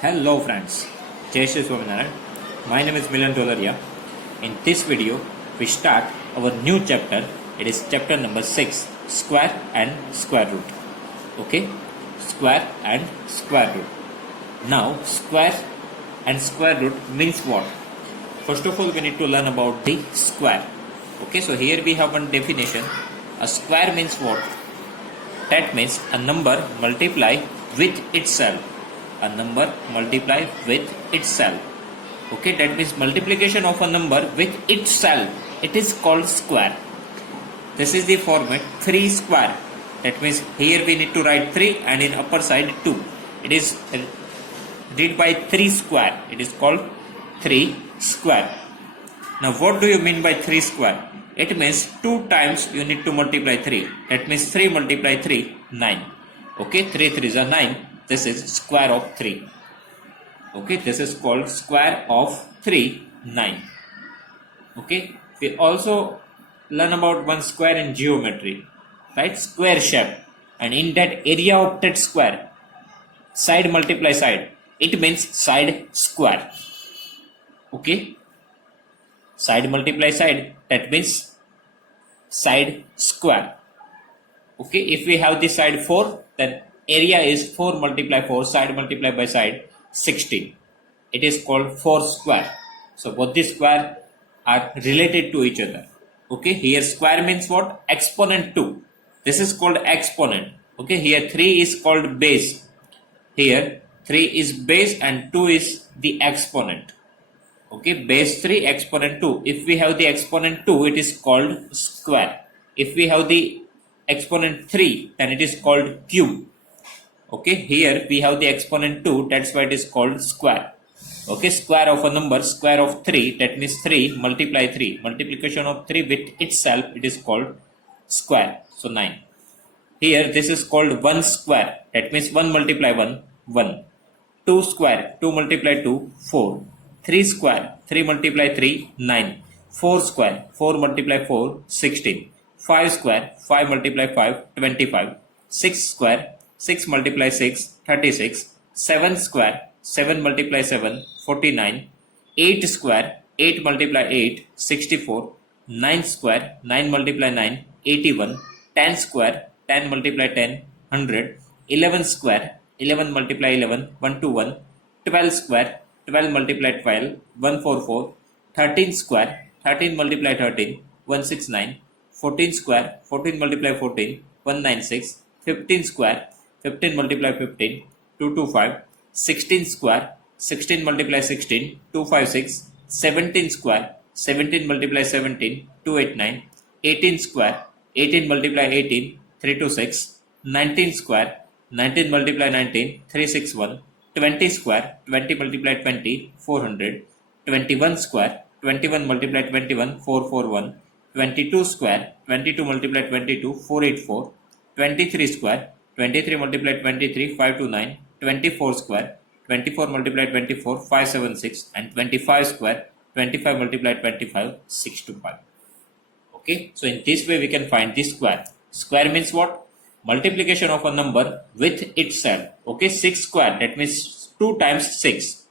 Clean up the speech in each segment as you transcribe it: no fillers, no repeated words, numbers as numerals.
Hello friends, Jai Shri Swaminarayan. My name is Milan Dholariya. In this video, we start our new chapter. It is chapter number 6, Square and Square Root. Okay, Square and Square Root. Now, square and square root means what? First of all, we need to learn about the square. Okay, so here we have one definition. A square means what? That means a number multiply with itself. A number multiply with itself. Okay, that means multiplication of a number with itself. It is called square. This is the format 3 square. That means here we need to write 3 and in upper side 2. It is read by 3 square. It is called 3 square. Now what do you mean by 3 square? It means 2 times you need to multiply 3. That means 3 multiply 3, 9. Okay, 3 3s are 9. This is square of 3. Okay, this is called square of 3, 9. Okay, we also learn about one square in geometry, right? Square shape, and in that area of that square, side multiply side, it means side square. Okay, side multiply side, that means side square. Okay, if we have the side 4, then area is 4 multiply 4, side multiply by side 16. It is called 4 square. So both the square are related to each other. Okay, here square means what? Exponent 2. This is called exponent. Okay, here 3 is called base. Here 3 is base and 2 is the exponent. Okay, base 3, exponent 2. If we have the exponent 2, it is called square. If we have the exponent 3, then it is called cube. Okay, here we have the exponent 2, that's why it is called square. Okay, square of a number, square of 3, that means 3 multiply 3. Multiplication of 3 with itself, it is called square. So 9. Here this is called 1 square, that means 1 multiply 1, 1. 2 square, 2 multiply 2, 4. 3 square, 3 multiply 3, 9. 4 square, 4 multiply 4, 16. 5 square, 5 multiply 5, 25. 6 square, 6 multiply 6, 36. 7 square, 7 multiply 7, 49. 8 square, 8 multiply 8, 64. 9 square, 9 multiply 9, 81. 10 square, 10 multiply 10, 100. 11 square, 11 multiply 11, 121. 12 square, 12 multiply 12, 144. 13 square, 13 multiply 13, 169. 14 square, 14 multiply 14, 196. 15 square, 15 multiply 15, 225. 16 square, 16 multiply 16, 256. 17 square, 17 multiply 17, 289. 18 square, 18 multiply 18, 326. 19 square, 19 multiply 19, 361. 20 square, 20 multiply 20, 400. 21 square, 21 multiply 21, 441. 22 square, 22 multiply 22, 484. 23 square, 23 multiply 23, 529. 24 square, 24 multiply 24, 576. And 25 square, 25 multiply 25, 625. Okay, so in this way we can find the square. Square means what? Multiplication of a number with itself. Okay, 6 square, that means 2 times 6.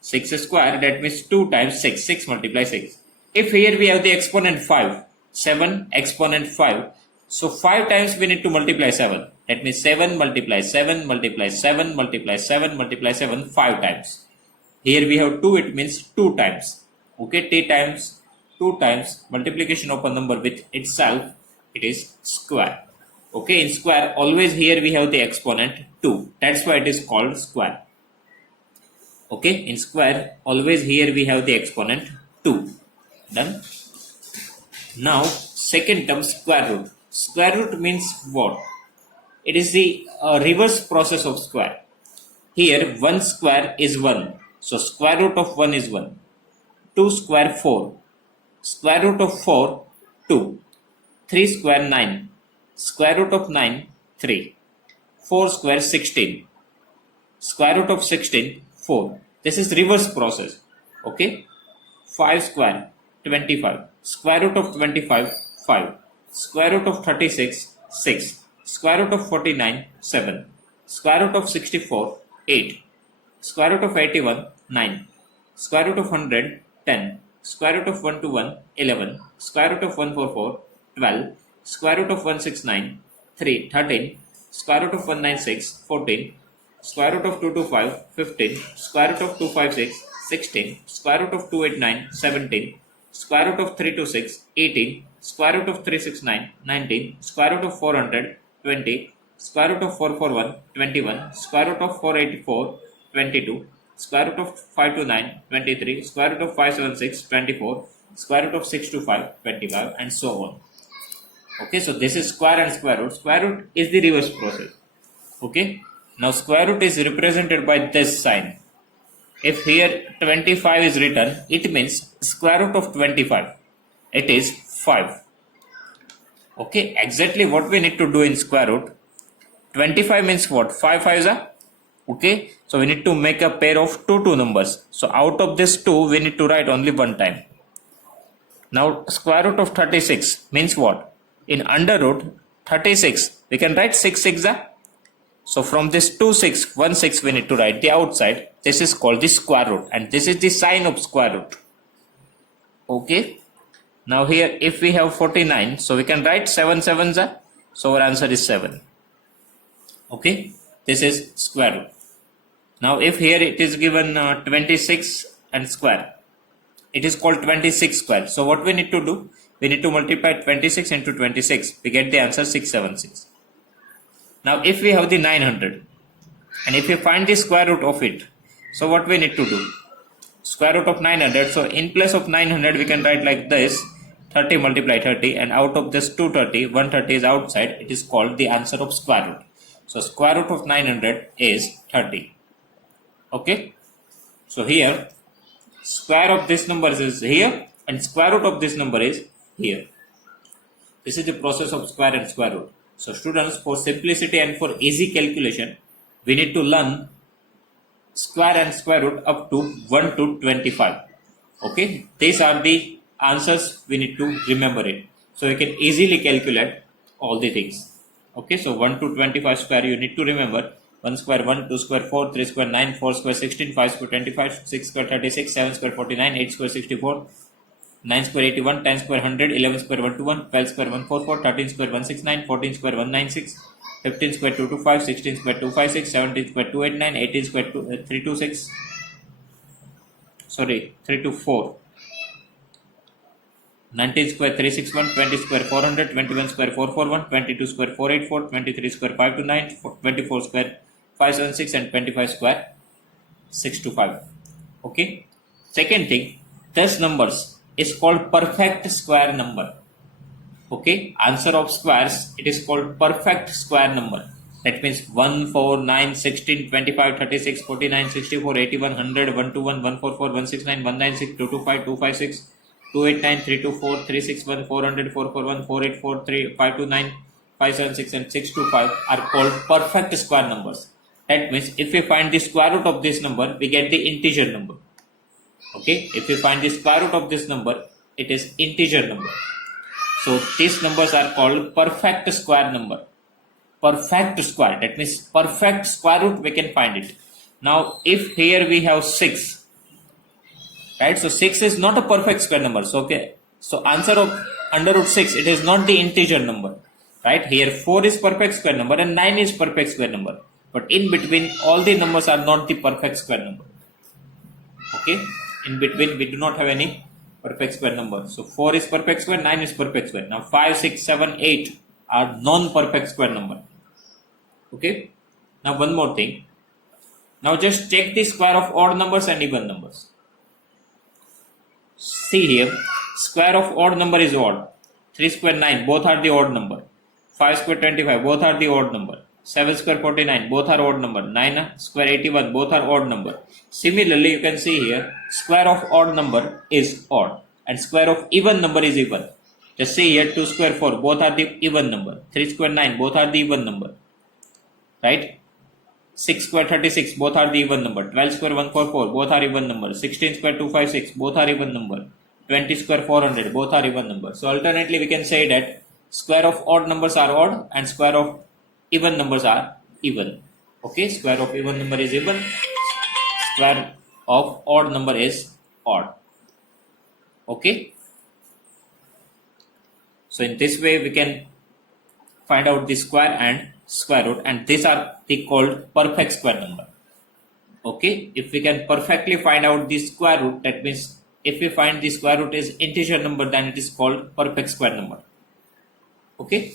6 square, that means 2 times 6. 6 multiply 6. If here we have the exponent 5, 7 exponent 5. So 5 times we need to multiply 7. That means 7 multiply 7 multiply 7 multiply 7 multiply 7 5 times. Here we have 2, it means 2 times. Okay, 2 times multiplication of a number with itself, it is square. Okay, in square always here we have the exponent 2. That's why it is called square. Okay, in square always here we have the exponent 2. Done. Now second term, square root. Square root means what? It is the reverse process of square. Here 1 square is 1. So square root of 1 is 1. 2 square 4. Square root of 4, 2. 3 square 9. Square root of 9, 3. 4 square 16. Square root of 16, 4. This is reverse process. Okay. 5 square, 25. Square root of 25, 5. Square root of 36, 6. Square root of 49, 7. Square root of 64, 8. Square root of 81, 9. Square root of 100, 10. Square root of 121, 11. Square root of 144, 12. Square root of 169, 3, 13. Square root of 196, 14. Square root of 225, 15. Square root of 256, 16. Square root of 289, 17. Square root of 326, 18. Square root of 369, 19. Square root of 400, 20. Square root of 441, 21. Square root of 484, 22. Square root of 529, 23. Square root of 576, 24. Square root of 625, 25, and so on. Okay, so this is square and square root. Square root is the reverse process. Okay, now square root is represented by this sign. If here 25 is written, it means square root of 25. It is 5. Okay, exactly what we need to do in square root. 25 means what? 5 5s are. Okay, so we need to make a pair of two numbers. So out of this 2, we need to write only one time. Now square root of 36 means what? In under root 36, we can write 6 6 are. So from this 2 6, 1 6 we need to write the outside. This is called the square root, and this is the sign of square root. Okay. Now here if we have 49, so we can write 7 7s are. So our answer is 7. Okay. This is square root. Now if here it is given 26 and square, it is called 26 square. So what we need to do? We need to multiply 26 into 26. We get the answer 676. Now if we have the 900 and if we find the square root of it, so what we need to do? Square root of 900. So in place of 900 we can write like this: 30 multiply 30, and out of this 230, 130 is outside. It is called the answer of square root. So square root of 900 is 30. Okay. So here square of this number is here and square root of this number is here. This is the process of square and square root. So students, for simplicity and for easy calculation, we need to learn square and square root up to 1 to 25. Okay, these are the answers we need to remember it. So you can easily calculate all the things. Okay, so 1 to 25 square you need to remember. 1 square 1, 2 square 4, 3 square 9, 4 square 16, 5 square 25, 6 square 36, 7 square 49, 8 square 64, 9 square 81, 10 square 100, 11 square 121, 12 square 144, 13 square 169, 14 square 196, 15 square 225, 16 square 256, 17 square 289, 18 square 326, 324, 19 square 361, 20 square 400, 21 square 441, 22 square 484, 23 square 529, 24 square 576, and 25 square 625. Okay. Second thing, this numbers is called perfect square number. Okay, answer of squares, it is called perfect square number. That means 1, 4, 9, 16, 25, 36, 49, 64, 81, 100, 121, 144, 169, 196, 225, 256, 289, 324, 361, 400, 441, 484, 529, 576, and 625 are called perfect square numbers. That means if we find the square root of this number, we get the integer number. Okay, if we find the square root of this number, it is integer number. So these numbers are called perfect square number. Perfect square, that means perfect square root we can find it. Now if here we have 6, right? So 6 is not a perfect square number. So okay, so answer of under root 6, it is not the integer number, right? Here 4 is perfect square number and 9 is perfect square number. But in between, all the numbers are not the perfect square number. Okay, in between we do not have any perfect square number. So 4 is perfect square, 9 is perfect square. Now 5, 6, 7, 8 are non-perfect square number. Okay. Now one more thing. Now just check the square of odd numbers and even numbers. See here, square of odd number is odd. 3 square 9, both are the odd number. 5 square 25, both are the odd number. 7 square 49, both are odd number. 9 square 81, both are odd number. Similarly, you can see here, square of odd number is odd and square of even number is even. Just see here, 2 square 4, both are the even number. 3 square 9, both are the even number. Right? 6 square 36, both are the even number. 12 square 144, both are even number. 16 square 256, both are even number. 20 square 400, both are even number. So alternately, we can say that square of odd numbers are odd and square of even numbers are even. Okay, square of even number is even, square of odd number is odd. Okay. So in this way we can find out the square and square root, and these are called perfect square number. Okay, if we can perfectly find out the square root, that means if we find the square root is integer number, then it is called perfect square number. Okay,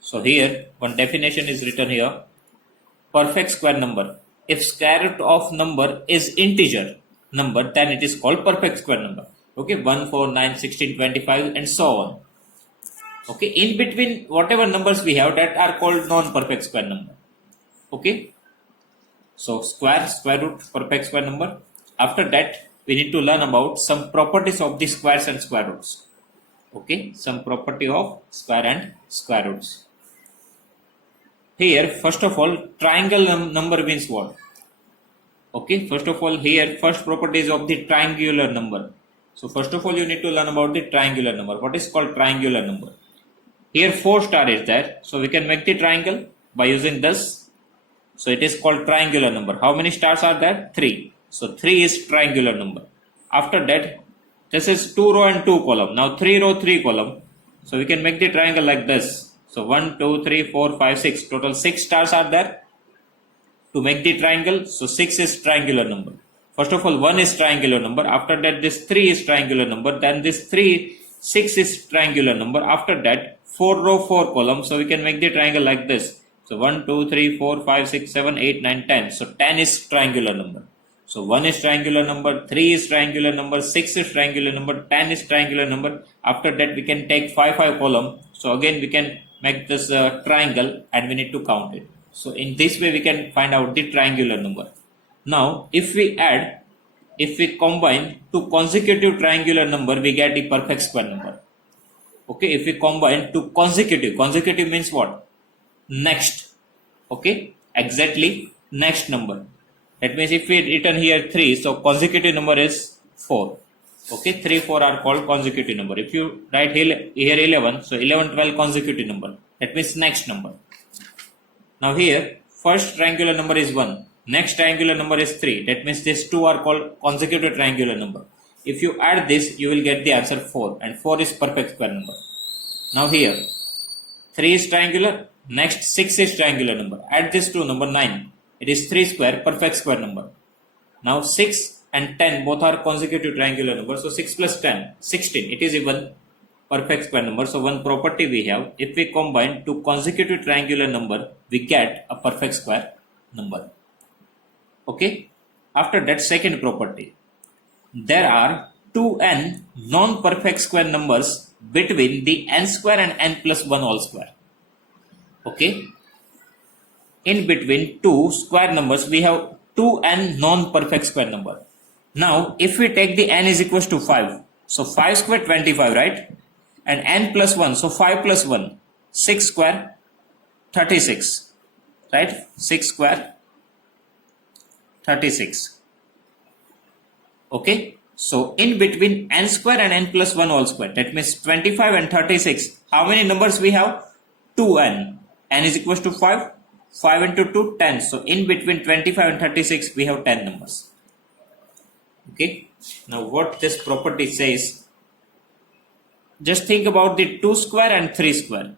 so here one definition is written here: perfect square number. If square root of number is integer number, then it is called perfect square number. Okay, 1, 4, 9, 16, 25 and so on. Okay, in between whatever numbers we have, that are called non-perfect square number. Okay, so square root, perfect square number. After that we need to learn about some properties of the squares and square roots. Okay, some property of square and square roots. Here first of all, triangle number means what? Okay, first of all, here first property is of the triangular number. So first of all you need to learn about the triangular number. What is called triangular number? Here 4 star is there, so we can make the triangle by using this. So it is called triangular number. How many stars are there? 3. So 3 is triangular number. After that, this is 2 row and 2 column. Now 3 row, 3 column. So we can make the triangle like this. So 1, 2, 3, 4, 5, 6. Total 6 stars are there to make the triangle. So 6 is triangular number. First of all, 1 is triangular number. After that, this 3 is triangular number. Then this 6 is triangular number. After that, 4 row, 4 column. So we can make the triangle like this. So 1, 2, 3, 4, 5, 6, 7, 8, 9, 10. So 10 is triangular number. So 1 is triangular number, 3 is triangular number, 6 is triangular number, 10 is triangular number. After that we can take 5 column. So again we can make this triangle and we need to count it. So in this way we can find out the triangular number. Now if we combine two consecutive triangular number, we get the perfect square number. Okay, if we combine two consecutive means what? Next. Okay, exactly next number. That means if we written here 3, so consecutive number is 4. Okay, 3, 4 are called consecutive number. If you write here 11, so 11, 12 consecutive number. That means next number. Now here, first triangular number is 1. Next triangular number is 3. That means these two are called consecutive triangular number. If you add this, you will get the answer 4. And 4 is perfect square number. Now here, 3 is triangular. Next 6 is triangular number. Add this to number 9. It is 3 square, perfect square number. Now 6 and 10 both are consecutive triangular number. So 6 plus 10, 16. It is even perfect square number. So one property we have, if we combine two consecutive triangular number, we get a perfect square number. Okay. After that, second property. There are 2n non-perfect square numbers between the n square and n plus 1 whole square. Okay. In between two square numbers, we have 2n non-perfect square number. Now, if we take the n is equals to 5, so 5 square 25, right? And n plus 1, so 5 plus 1, 6 square 36, right? 6 square 36. Okay, so in between n square and n plus 1 whole square, that means 25 and 36. How many numbers we have? 2n. N is equals to 5. 5 into 2, 10. So in between 25 and 36, we have 10 numbers. Okay. Now what this property says, just think about the 2 square and 3 square.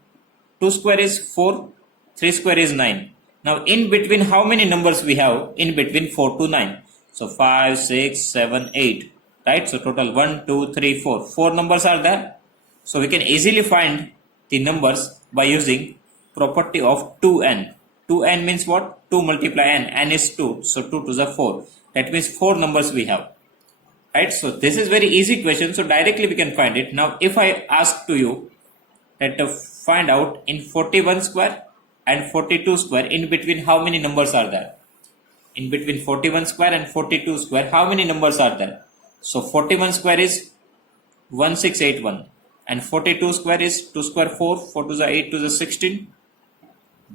2 square is 4, 3 square is 9. Now in between how many numbers we have? In between 4 to 9. So 5, 6, 7, 8. Right. So total 1, 2, 3, 4. 4 numbers are there. So we can easily find the numbers by using property of 2n. 2n means what? 2 multiply n. N is 2. So 2 to the 4. That means 4 numbers we have. Right. So this is very easy question. So directly we can find it. Now if I ask to you that to find out in 41 square and 42 square, in between how many numbers are there? In between 41 square and 42 square, how many numbers are there? So 41 square is 1681. And 42 square is 2 square 4. 4 to the 8 to the 16.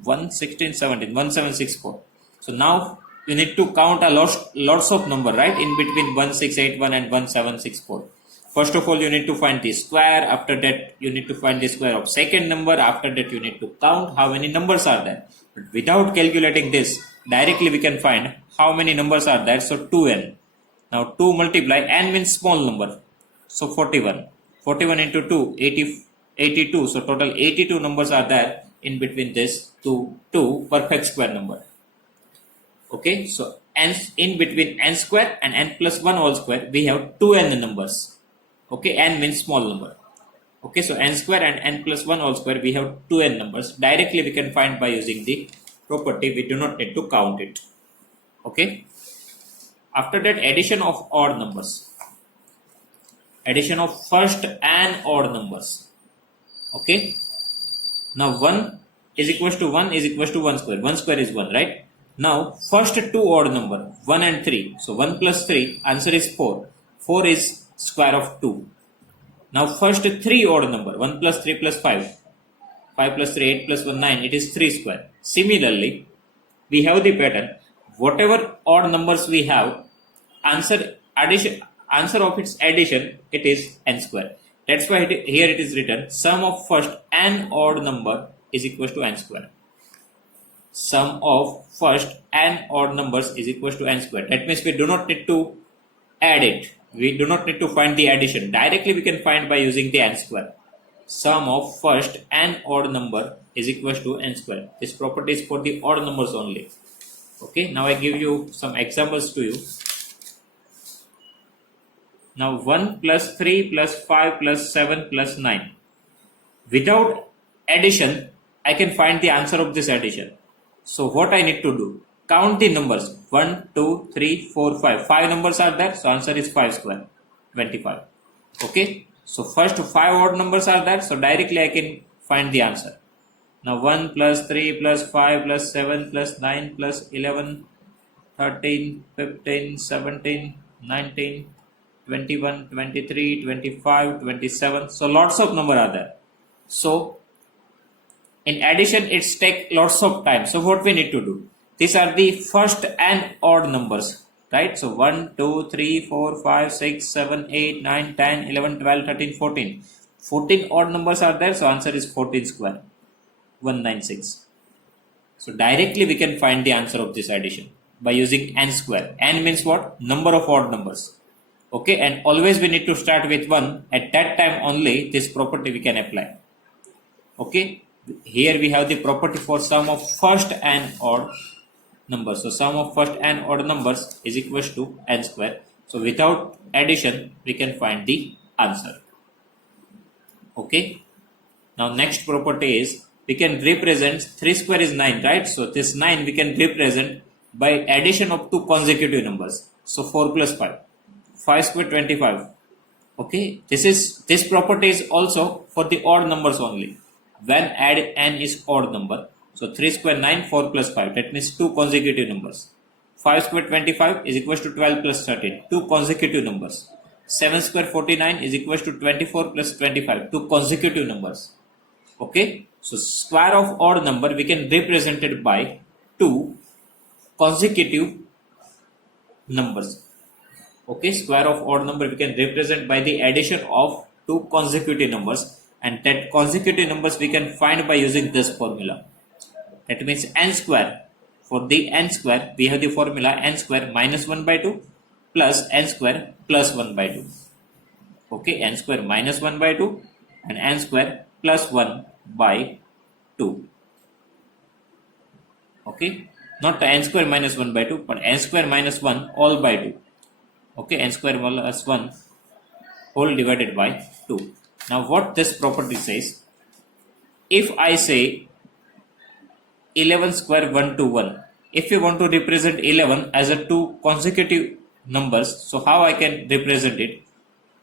1, 16, 17, 1764. So now you need to count a lots of number, right? In between 1681 and 1764. First of all, you need to find the square. After that, you need to find the square of second number. After that, you need to count how many numbers are there. But without calculating this, directly we can find how many numbers are there. So 2n. Now 2 multiply, n means small number. So 41. 41 into 2, 82. So total 82 numbers are there in between this two perfect square number. Okay, so n in between n square and n plus 1 whole square, we have 2n numbers. Okay, n means small number. Okay, so n square and n plus 1 whole square, we have 2n numbers. Directly we can find by using the property. We do not need to count it. Okay. After that, addition of odd numbers. Addition of first and odd numbers. Okay. Now 1 is equals to 1 is equals to 1 square. 1 square is 1, right? Now first two odd number, 1 and 3. So 1 plus 3, answer is 4. 4 is square of 2. Now first three odd number, 1 plus 3 plus 5. 5 plus 3, 8 plus 1, 9. It is 3 square. Similarly, we have the pattern. Whatever odd numbers we have, answer of its addition, it is n square. That's why here it is written sum of first and odd number is equals to n square. Sum of first and odd numbers is equals to n square. That means we do not need to add it. We do not need to find the addition. Directly we can find by using the n square. Sum of first and odd number is equals to n square. This property is for the odd numbers only. Okay, now I give you some examples to you. Now 1 plus 3 plus 5 plus 7 plus 9. Without addition, I can find the answer of this addition. So what I need to do? Count the numbers. 1, 2, 3, 4, 5. 5 numbers are there. So answer is 5 square. 25. Okay. So first 5 odd numbers are there. So directly I can find the answer. Now 1 plus 3 plus 5 plus 7 plus 9 plus 11, 13, 15, 17, 19, 21, 23, 25, 27. So lots of number are there. So in addition, it's take lots of time. So what we need to do? These are the first and odd numbers, right? So 1, 2, 3, 4, 5, 6, 7, 8, 9, 10, 11, 12, 13, 14. 14 odd numbers are there. So answer is 14 square. 196. So directly we can find the answer of this addition by using n square. N means what? Number of odd numbers. Okay, and always we need to start with 1. At that time only this property we can apply. Okay, here we have the property for sum of first and odd numbers. So sum of first and odd numbers is equals to n square. So without addition we can find the answer. Okay, now next property is we can represent 3 square is 9, right? So this 9 we can represent by addition of two consecutive numbers. So 4 plus 5. 5 square 25. Okay, this property is also for the odd numbers only. When add n is odd number. So 3 square 9, 4 plus 5. That means two consecutive numbers. 5 square 25 is equals to 12 plus 13. Two consecutive numbers. 7 square 49 is equals to 24 plus 25. Two consecutive numbers. Okay, so square of odd number we can represent it by two consecutive numbers. Okay, square of odd number we can represent by the addition of two consecutive numbers, and that consecutive numbers we can find by using this formula. That means n square. For the n square we have the formula n square minus 1 by 2 plus n square plus 1 by 2. Okay, n square minus 1 by 2 and n square plus 1 by 2. Okay, not n square minus 1 by 2 but n square minus 1 all by 2. Okay, n square plus 1 whole divided by 2. Now what this property says, if I say 11 square 1 to 1, if you want to represent 11 as a two consecutive numbers, so how I can represent it?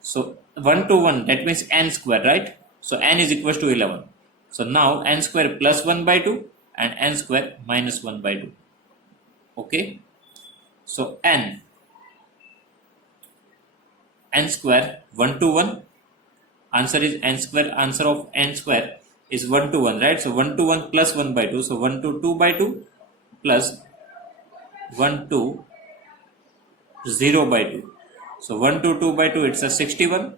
So 1 to 1, that means n square, right? So n is equals to 11. So now n square plus 1 by 2 and n square minus 1 by 2. Okay, so n square 1 to 1, answer is n square, answer of n square is 1 to 1, right? So 1 to 1 plus 1 by 2, so 1 to 2 by 2 plus 1 to 0 by 2. So 1 to 2 by 2 it's a 61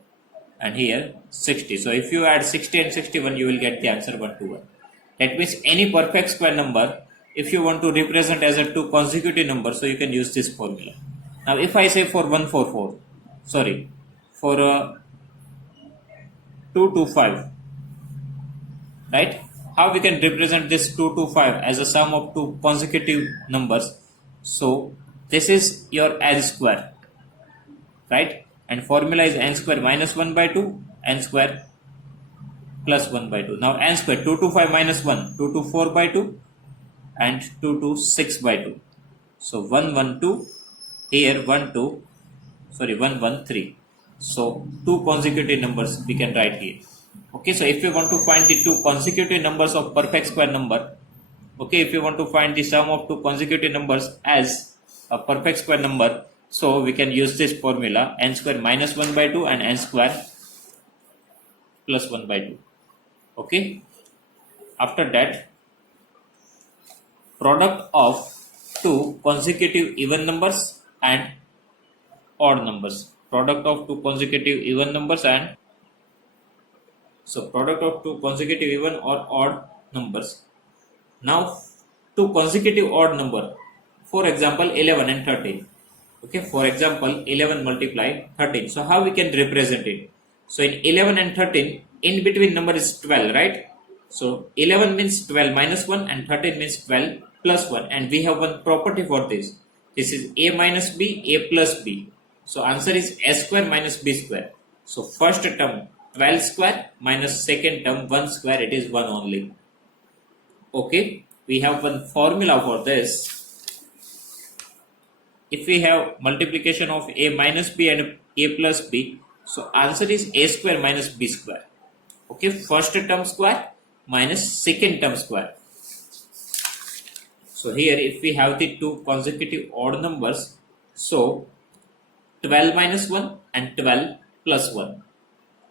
and here 60. So if you add 60 and 61 you will get the answer 1 to 1. That means any perfect square number if you want to represent as a two consecutive number, so you can use this formula. Now if I say for 144, sorry, for 225, right? How we can represent this 225 as a sum of two consecutive numbers? So this is your n square, right? And formula is n square minus 1 by 2, n square plus 1 by 2. Now n square, 225 minus 1, 224 by 2 and 226 by 2. So 112, here 113. So two consecutive numbers we can write here. Okay, so if you want to find the two consecutive numbers of perfect square number, okay, if you want to find the sum of two consecutive numbers as a perfect square number, so we can use this formula, n square minus 1 by 2 and n square plus 1 by 2. Okay, after that, product of two consecutive even numbers and odd numbers. Product of two consecutive even numbers and product of two consecutive even or odd numbers. Now two consecutive odd number, for example 11 and 13. Okay, for example 11 multiply 13. So how we can represent it? So in 11 and 13, in between number is 12, right? So 11 means 12 minus 1 and 13 means 12 plus 1, and we have one property for this. This is a minus b, a plus b. So answer is a square minus b square. So first term 12 square minus second term 1 square, it is 1 only. Okay, we have one formula for this. If we have multiplication of a minus b and a plus b, so answer is a square minus b square. Okay, first term square minus second term square. So here if we have the two consecutive odd numbers, so 12 minus 1 and 12 plus 1.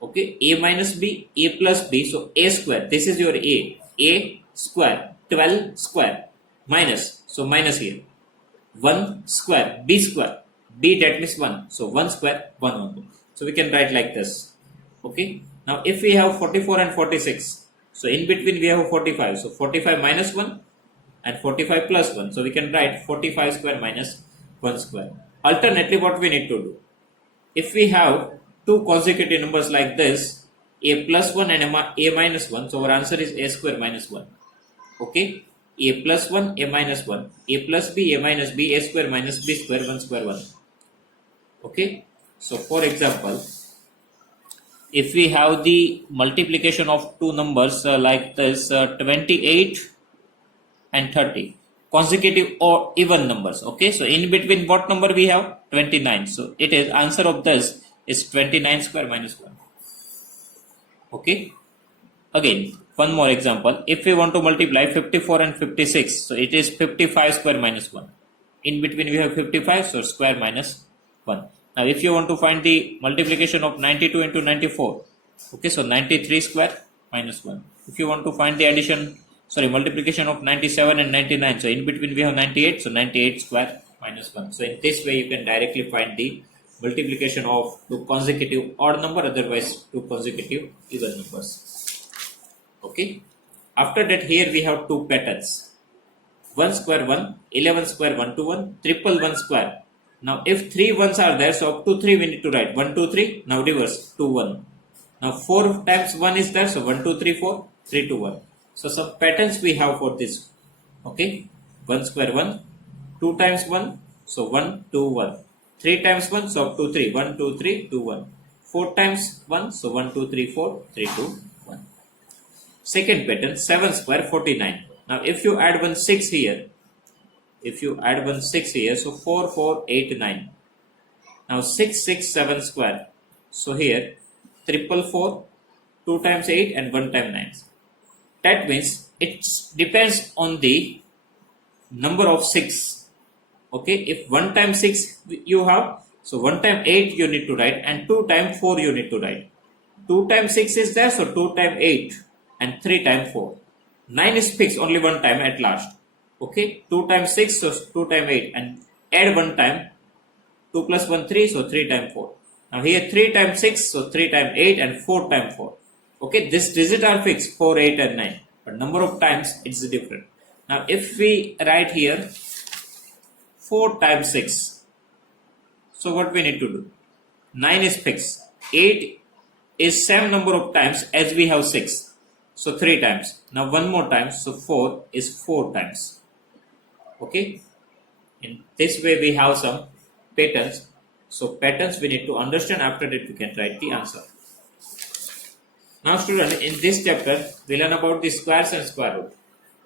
Okay, a minus b, a plus b, so a square, this is your a square, 12 square minus, so minus here, 1 square, b square, b that means 1, so 1 square, 1 only. So we can write like this. Okay, now if we have 44 and 46, so in between we have 45, so 45 minus 1 and 45 plus 1, so we can write 45 square minus 1 square. Alternately, what we need to do, if we have two consecutive numbers like this, a plus 1 and a minus 1, so our answer is a square minus 1. Okay, a plus 1, a minus 1, a plus b, a minus b, a square minus b square, 1 square 1. Okay, so for example, if we have the multiplication of two numbers like this, 28 and 30, consecutive or even numbers. Okay, so in between what number we have? 29. So it is answer of this is 29 square minus 1. Okay, again one more example. If we want to multiply 54 and 56, so it is 55 square minus 1. In between we have 55, so square minus 1. Now if you want to find the multiplication of 92 into 94, okay, so 93 square minus 1. If you want to find the multiplication of 97 and 99, so in between we have 98, so 98 square minus 1. So in this way you can directly find the multiplication of two consecutive odd number, otherwise two consecutive even numbers. Okay, after that here we have two patterns, 1 square 1, 11 square 1 to 1, triple 1 square. Now if 3 ones are there, so up to 3 we need to write 1 2 3, now reverse 2 1. Now 4 times 1 is there, so 1 2 3 4, 3 2 1. So some patterns we have for this. Okay, 1 square 1, 2 times 1, so 1 2 1, 3 times 1, so up to 3, 1 2 3 2 1, 4 times 1, so 1 2 3 4 3 2 1. Second pattern, 7 square 49. Now if you add 1 6 here, so 4 4 8 9. Now 6 6 7 square. So here triple 4, 2 times 8 and 1 time 9. That means it depends on the number of 6. Okay, if 1 time 6 you have, so 1 time 8 you need to write and 2 time 4 you need to write. 2 time 6 is there, so 2 time 8 and 3 time 4. 9 is fixed only 1 time at last. Okay, 2 times 6, so 2 times 8 and add 1 time, 2 plus 1 3, so 3 times 4. Now here 3 times 6, so 3 times 8 and 4 times 4. Okay, this digit are fixed 4, 8 and 9, but number of times it's different. Now if we write here 4 times 6, so what we need to do? 9 is fixed. 8 is same number of times as we have 6. So 3 times. Now one more time. So 4 is 4 times. Okay. In this way we have some patterns. So patterns we need to understand. After that we can write the answer. Now student, in this chapter we learn about the squares and square root.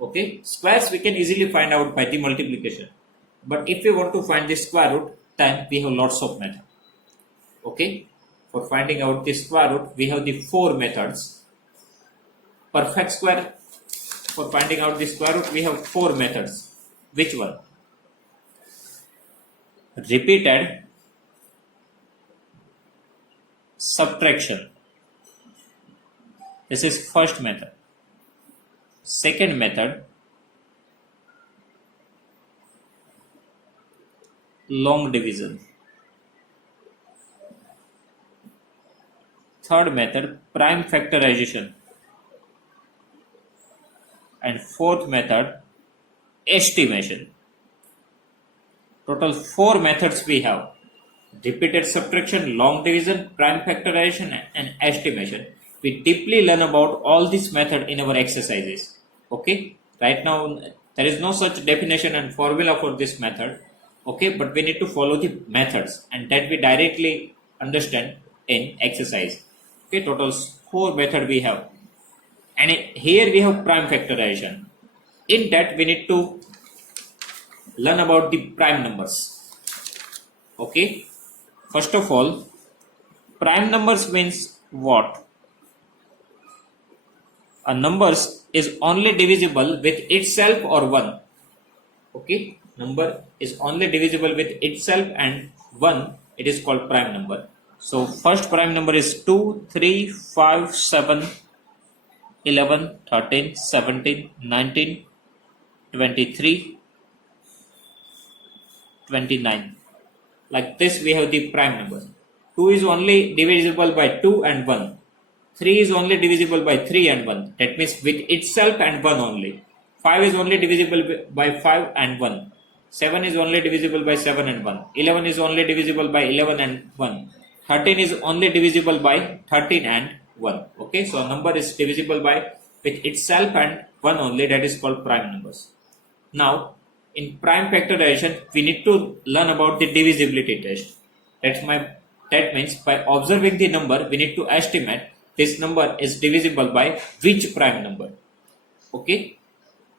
Okay. Squares we can easily find out by the multiplication. But if we want to find the square root, then we have lots of methods. Okay. For finding out the square root, we have the 4 methods. Perfect square. For finding out the square root, we have 4 methods. Which one? Repeated subtraction. This is first method. Second method, long division. Third method, prime factorization. And fourth method, estimation. Total 4 methods we have. Repeated subtraction, long division, prime factorization and estimation. We deeply learn about all these methods in our exercises. Okay. Right now there is no such definition and formula for this method. Okay. But we need to follow the methods and that we directly understand in exercise. Okay. Total 4 methods we have. And here we have prime factorization. In that we need to learn about the prime numbers. Okay. First of all, prime numbers means what? A numbers is only divisible with itself or 1. Okay. Number is only divisible with itself and 1. It is called prime number. So first prime number is 2, 3, 5, 7, 11, 13, 17, 19, 23, 29. Like this we have the prime number. 2 is only divisible by 2 and 1. 3 is only divisible by 3 and 1. That means with itself and 1 only. 5 is only divisible by 5 and 1. 7 is only divisible by 7 and 1. 11 is only divisible by 11 and 1. 13 is only divisible by 13 and 1. Okay, so a number is divisible by with itself and 1 only. That is called prime numbers. Now, in prime factorization, we need to learn about the divisibility test. That means by observing the number, we need to estimate this number is divisible by which prime number. Okay.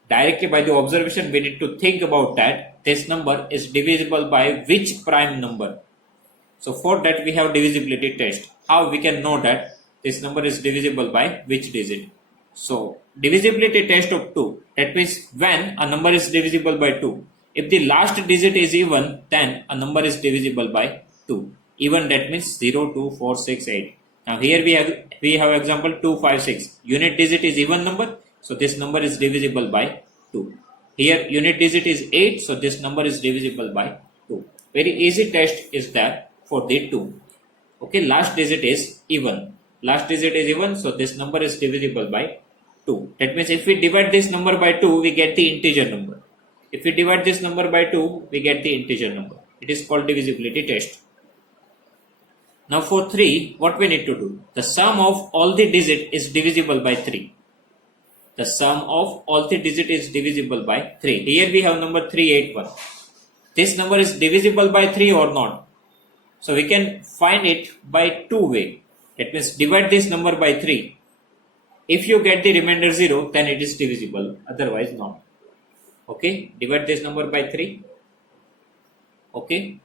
Directly by the observation, we need to think about that this number is divisible by which prime number. So for that we have divisibility test. How we can know that this number is divisible by which digit? So divisibility test of 2. That means when a number is divisible by 2. If the last digit is even, then a number is divisible by 2. Even that means 0, 2, 4, 6, 8. Now here we have example 2, 5, 6. Unit digit is even number. So this number is divisible by 2. Here unit digit is 8. So this number is divisible by 2. Very easy test is that for the 2. Okay, last digit is even. Last digit is even. So this number is divisible by 2. That means if we divide this number by 2, we get the integer number. If we divide this number by 2, we get the integer number. It is called divisibility test. Now for 3, what we need to do? The sum of all the digit is divisible by 3. The sum of all the digit is divisible by 3. Here we have number 381. This number is divisible by 3 or not? So we can find it by 2 ways. That means divide this number by 3. If you get the remainder 0, then it is divisible. Otherwise not. Okay. Divide this number by 3. Okay.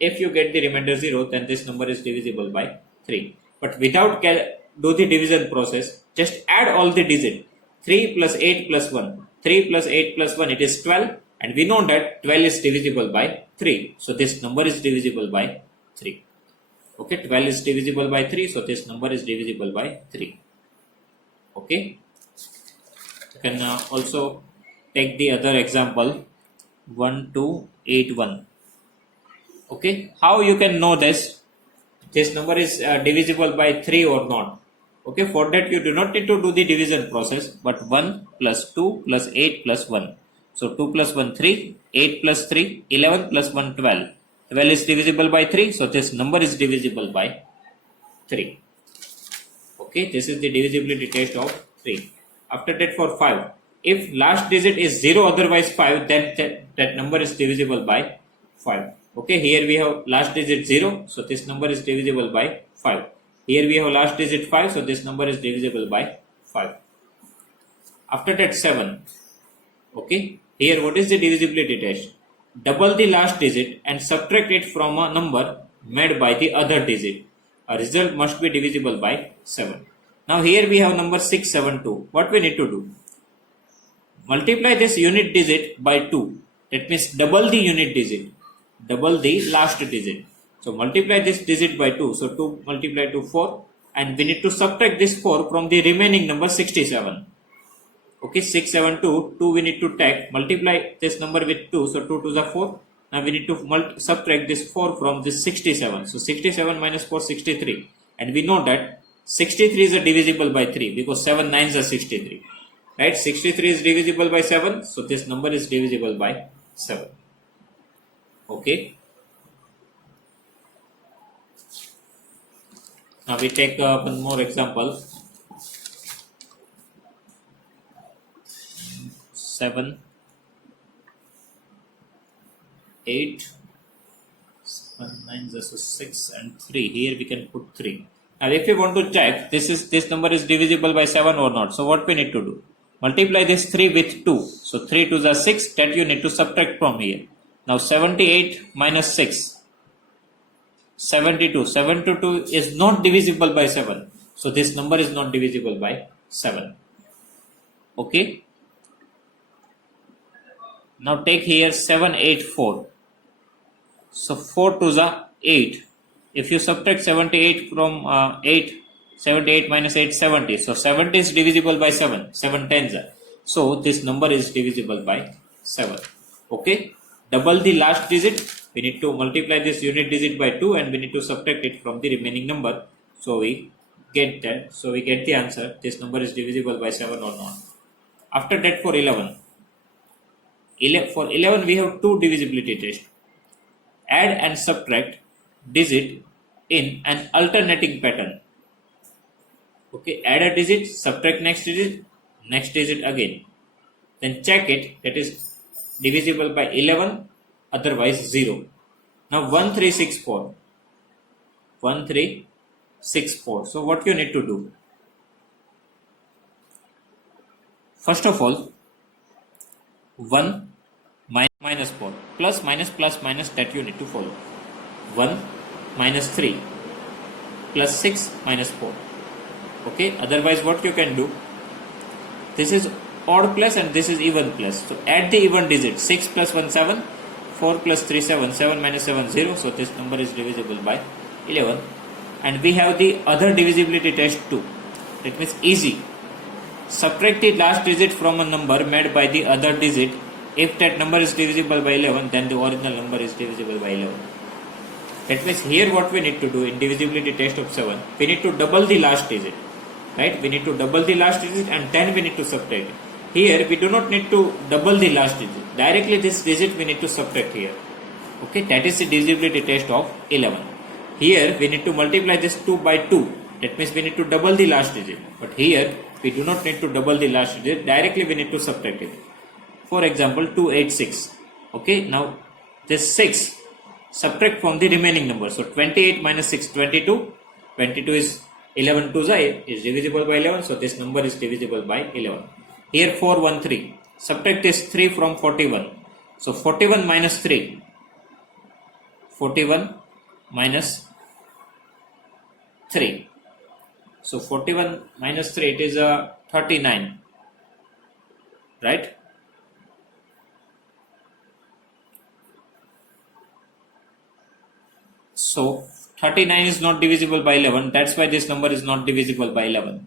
If you get the remainder 0, then this number is divisible by 3. But without do the division process, just add all the digits. 3 plus 8 plus 1. 3 plus 8 plus 1, it is 12. And we know that 12 is divisible by 3. So this number is divisible by 3. Okay, 12 is divisible by 3. So this number is divisible by 3. Okay. You can also take the other example. 1281. Okay, how you can know this number is divisible by 3 or not? Okay, for that you do not need to do the division process, but 1 plus 2 plus 8 plus 1. So 2 plus 1, 3, 8 plus 3, 11 plus 1, 12. 12 is divisible by 3, so this number is divisible by 3. Okay, this is the divisibility test of 3. After that for 5, if last digit is 0 otherwise 5, then that number is divisible by 5. Okay, here we have last digit 0, so this number is divisible by 5. Here we have last digit 5, so this number is divisible by 5. After that 7, okay, here what is the divisibility test? Double the last digit and subtract it from a number made by the other digit. A result must be divisible by 7. Now here we have number 672. What we need to do? Multiply this unit digit by 2. That means double the unit digit. Double the last digit. So multiply this digit by 2. So 2 multiplied to 4. And we need to subtract this 4 from the remaining number 67. Okay, 672, 2 we need to take, multiply this number with 2, so 2 to the 4. Now we need to subtract this 4 from this 67. So 67 minus 4, 63. And we know that 63 is divisible by 3 because 7 9s are 63. Right, 63 is divisible by 7, so this number is divisible by 7. Okay. Now we take one more example. 7, 8, 7, 9, 6 and 3. Here we can put 3. Now if we want to check this number is divisible by 7 or not. So what we need to do? Multiply this 3 with 2. So 3 to the 6, that you need to subtract from here. Now 78 minus 6. 72. 72 is not divisible by 7. So this number is not divisible by 7. Okay. Now take here 784. So 4 to the 8. If you subtract 78 from 8, 78 minus 8, 70. So 70 is divisible by 7. 7 tens are. So this number is divisible by 7. Okay. Double the last digit. We need to multiply this unit digit by 2 and we need to subtract it from the remaining number. So we get that. So we get the answer. This number is divisible by 7 or not. After that for 11. For 11 we have two divisibility tests. Add and subtract digit in an alternating pattern. Okay, add a digit, subtract next digit again. Then check it, that is divisible by 11, otherwise 0. Now 1364. 1364. So what you need to do? First of all, 1 minus 4 plus minus that you need to follow. 1 minus 3 plus 6 minus 4. Okay, otherwise what you can do? This is odd plus and this is even plus. So add the even digit. 6 plus 1 7, 4 plus 3 7, 7 minus 7 0. So this number is divisible by 11. And we have the other divisibility test too. That means easy. Subtract the last digit from a number made by the other digit. If that number is divisible by 11, then the original number is divisible by 11. That means here what we need to do in divisibility test of 7, we need to double the last digit. Right? We need to double the last digit and then we need to subtract it. Here we do not need to double the last digit. Directly this digit we need to subtract here. Okay, that is the divisibility test of 11. Here we need to multiply this 2 by 2. That means we need to double the last digit. But here we do not need to double the last digit. Directly we need to subtract it. For example, 286. Okay, now this 6 subtract from the remaining number. So 28 minus 6, 22. 22 is 11 to is divisible by 11. So this number is divisible by 11. Here 413. Subtract this 3 from 41. So 41 minus 3. 41 minus 3. So 41 minus 3, it is a 39. Right? So 39 is not divisible by 11. That's why this number is not divisible by 11.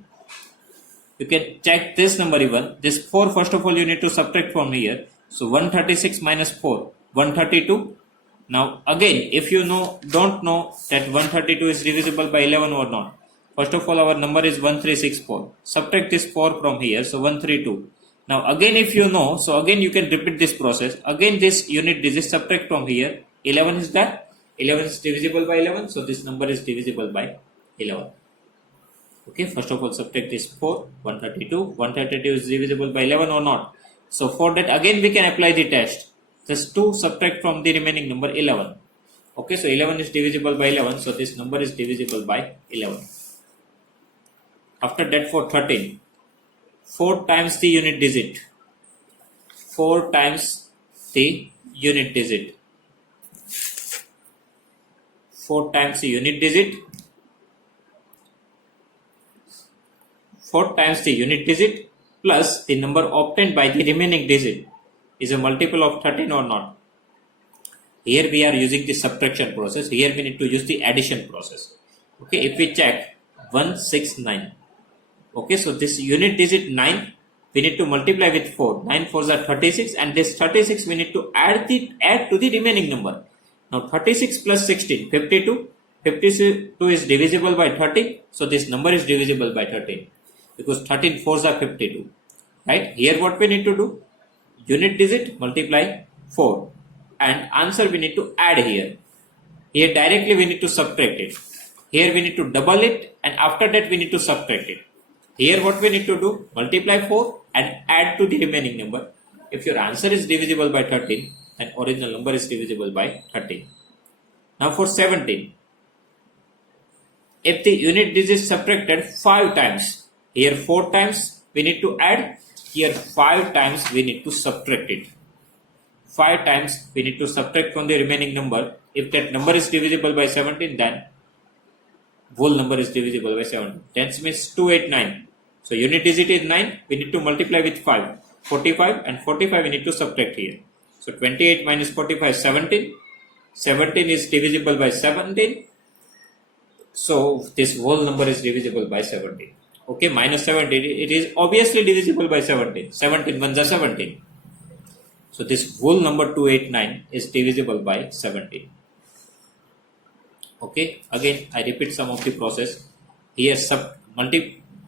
You can check this number even. This 4 first of all you need to subtract from here. So 136 minus 4. 132. Now again, if you don't know that 132 is divisible by 11 or not. First of all, our number is 1364. Subtract this 4 from here. So 132. Now again if you know, so again you can repeat this process. Again this unit digit subtract from here. 11 is that. 11 is divisible by 11. So this number is divisible by 11. Okay, first of all subtract this 4. 132. 132 is divisible by 11 or not. So for that again we can apply the test. Just 2 subtract from the remaining number 11. Okay, so 11 is divisible by 11. So this number is divisible by 11. After that for 13. 4 times the unit digit. 4 times the unit digit. 4 times the unit digit. 4 times the unit digit plus the number obtained by the remaining digit is a multiple of 13 or not. Here we are using the subtraction process. Here we need to use the addition process. Okay, if we check 169. Okay, so this unit digit 9 we need to multiply with 4. 9 4s are 36 and this 36 we need to add to the remaining number. Now 36 plus 16, 52. 52 is divisible by 13. So this number is divisible by 13 because 13 4s are 52. Right? Here what we need to do? Unit digit multiply 4 and answer we need to add here. Here directly we need to subtract it. Here we need to double it and after that we need to subtract it. Here what we need to do? Multiply 4 and add to the remaining number. If your answer is divisible by 13, then original number is divisible by 13. Now for 17. If the unit digit subtracted 5 times, here 4 times we need to add, here 5 times we need to subtract it. 5 times we need to subtract from the remaining number. If that number is divisible by 17, then whole number is divisible by 17. That means 289. So unit digit is 9. We need to multiply with 5. 45 and 45 we need to subtract here. So 28 minus 45 17. 17 is divisible by 17. So this whole number is divisible by 17. Okay, minus 17. It is obviously divisible by 17. 17 ones are 17. So this whole number 289 is divisible by 17. Okay, again I repeat some of the process. Here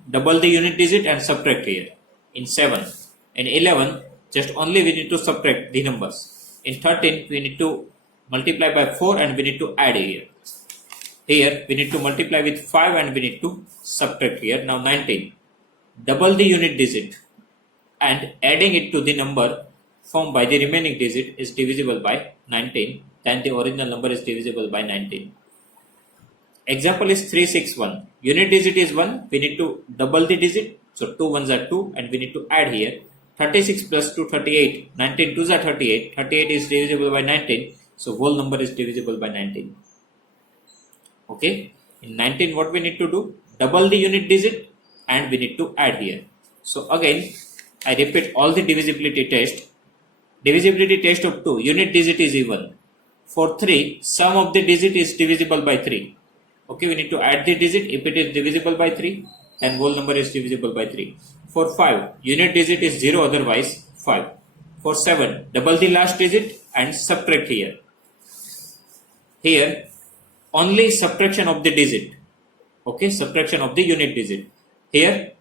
double the unit digit and subtract here. In 7, in 11 just only we need to subtract the numbers. In 13 we need to multiply by 4 and we need to add here. Here we need to multiply with 5 and we need to subtract here. Now 19, double the unit digit and adding it to the number formed by the remaining digit is divisible by 19. Then the original number is divisible by 19. Example is 361. Unit digit is 1. We need to double the digit. So 2 ones are 2 and we need to add here. 36 plus 2, 38. 19 2s are 38. 38 is divisible by 19. So whole number is divisible by 19. Okay. In 19 what we need to do? Double the unit digit and we need to add here. So again I repeat all the divisibility test. Divisibility test of 2. Unit digit is even. For 3, sum of the digit is divisible by 3. Okay, we need to add the digit. If it is divisible by 3, then whole number is divisible by 3. For 5, unit digit is 0, otherwise 5. For 7, double the last digit and subtract here. Here, only subtraction of the digit. Okay, subtraction of the unit digit. Here,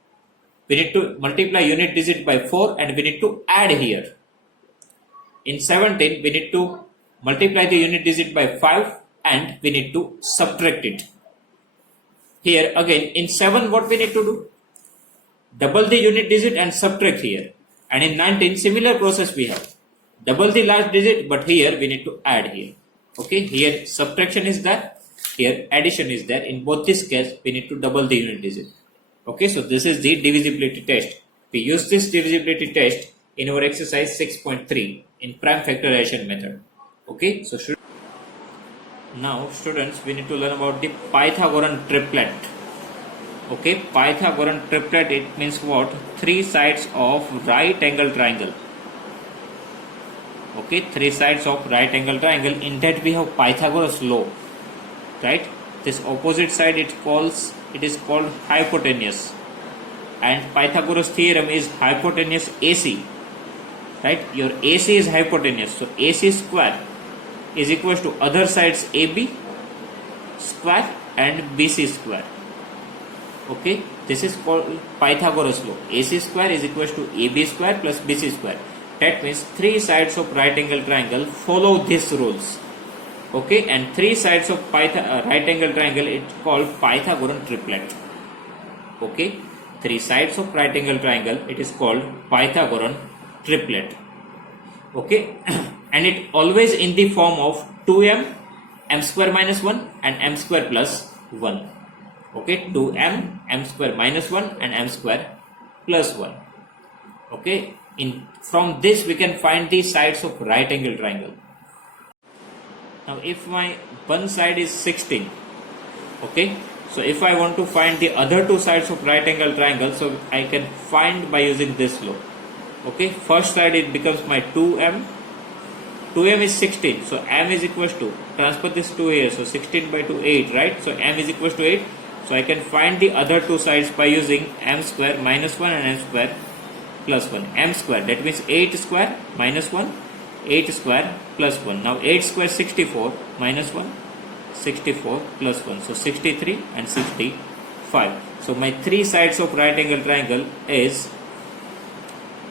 we need to multiply unit digit by 4 and we need to add here. In 17, we need to multiply the unit digit by 5 and we need to subtract it. Here again in 7 what we need to do? Double the unit digit and subtract here. And in 19 similar process we have. Double the last digit but here we need to add here. Okay, here subtraction is there. Here addition is there. In both this case we need to double the unit digit. Okay, so this is the divisibility test. We use this divisibility test in our exercise 6.3 in prime factorization method. Okay, so now students we need to learn about the Pythagorean triplet. Okay, Pythagorean triplet, it means what? 3 sides of right angle triangle. Okay, 3 sides of right angle triangle. In that we have Pythagoras law, right? This opposite side it is called hypotenuse, and Pythagoras theorem is hypotenuse AC, right? Your AC is hypotenuse, so AC square is equals to other sides AB square and BC square. Okay, this is called Pythagoras law. AC square is equals to AB square plus BC square. That means three sides of right angle triangle follow these rules. Okay, and three sides of right angle triangle, it's called Pythagorean triplet. Okay, three sides of right angle triangle, it is called Pythagorean triplet. Okay, and it always in the form of 2m, m square minus 1 and m square plus 1. Okay, 2m, m square minus 1 and m square plus 1. Okay, from this we can find the sides of right angle triangle. Now if my one side is 16, okay, so if I want to find the other two sides of right angle triangle, so I can find by using this law. Okay, first side it becomes my 2m is 16, so m is equals to, transfer this 2 here, so 16 by 2 8, right? So m is equals to 8, so I can find the other two sides by using m square minus 1 and m square plus 1. M square, that means 8 square minus 1, 8 square plus 1. Now 8 square 64 minus 1, 64 plus 1, so 63 and 65. So my three sides of right angle triangle is,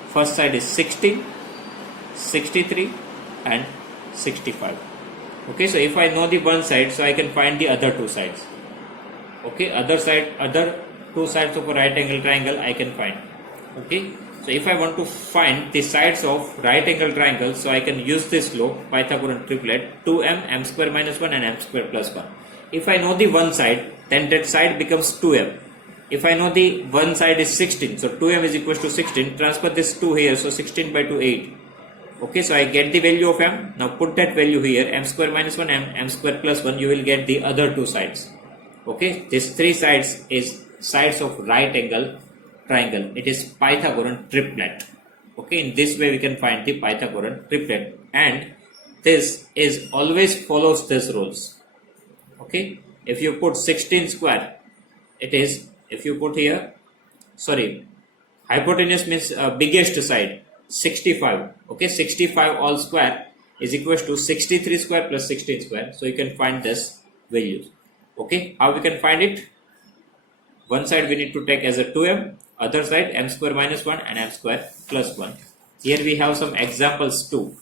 first side is 16, 63 and 65. Okay, so if I know the one side, so I can find the other two sides. Okay, other two sides of a right angle triangle I can find. Okay, so if I want to find the sides of right angle triangle, so I can use this law, Pythagorean triplet, 2m, m square minus 1 and m square plus 1. If I know the one side, then that side becomes 2m. If I know the one side is 16, so 2m is equals to 16, transfer this 2 here, so 16 by 2 8. Okay, so I get the value of m. Now put that value here, m square minus 1, m square plus 1, you will get the other two sides. Okay, this three sides is sides of right angle triangle. It is Pythagorean triplet. Okay, in this way we can find the Pythagorean triplet, and this is always follows these rules. Okay, if you put 16 square, it is, if you put here, sorry, hypotenuse means biggest side, 65. Okay, 65 all square is equals to 63 square plus 16 square. So you can find this values. Okay, how we can find it? One side we need to take as a 2m, other side m square minus 1 and m square plus 1. Here we have some examples too.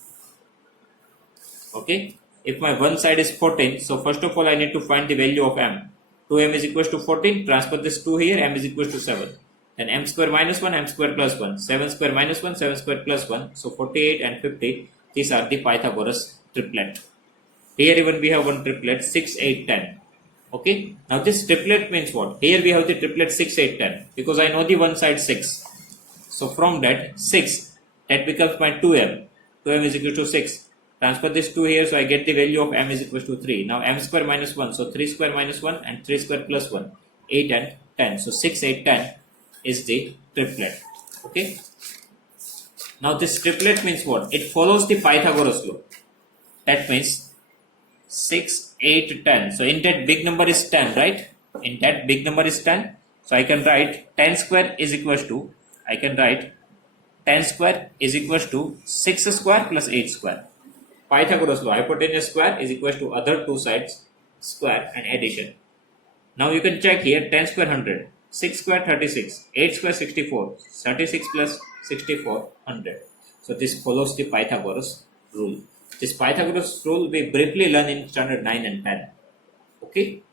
Okay, if my one side is 14, so first of all I need to find the value of m. 2m is equals to 14, transfer this 2 here, m is equals to 7. Then m square minus 1, m square plus 1, 7 square minus 1, 7 square plus 1. So 48 and 50, these are the Pythagoras triplet. Here even we have one triplet, 6, 8, 10. Okay, now this triplet means what? Here we have the triplet 6, 8, 10, because I know the one side 6. So from that 6, that becomes my 2m. 2m is equal to 6. Transfer this 2 here, so I get the value of m is equal to 3. Now m square minus 1, so 3 square minus 1 and 3 square plus 1, 8 and 10. So 6, 8, 10 is the triplet. Okay, now this triplet means what? It follows the Pythagoras law. That means 6, 8, 10. So in that big number is 10, right? In that big number is 10. So I can write 10 square is equals to, I can write 10 square is equals to 6 square plus 8 square. Pythagoras law, hypotenuse square is equals to other two sides square and addition. Now you can check here, 10 square 100, 6 square 36, 8 square 64, 36 plus 64 100. So this follows the Pythagoras rule. This Pythagoras rule we briefly learn in standard 9 and 10. Okay,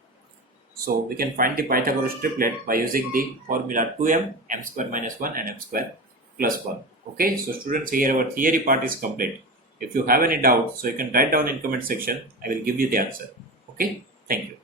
so we can find the Pythagoras triplet by using the formula 2m, m square minus 1 and m square plus 1. Okay, so students, here our theory part is complete. If you have any doubt, so you can write down in comment section. I will give you the answer. Okay, thank you.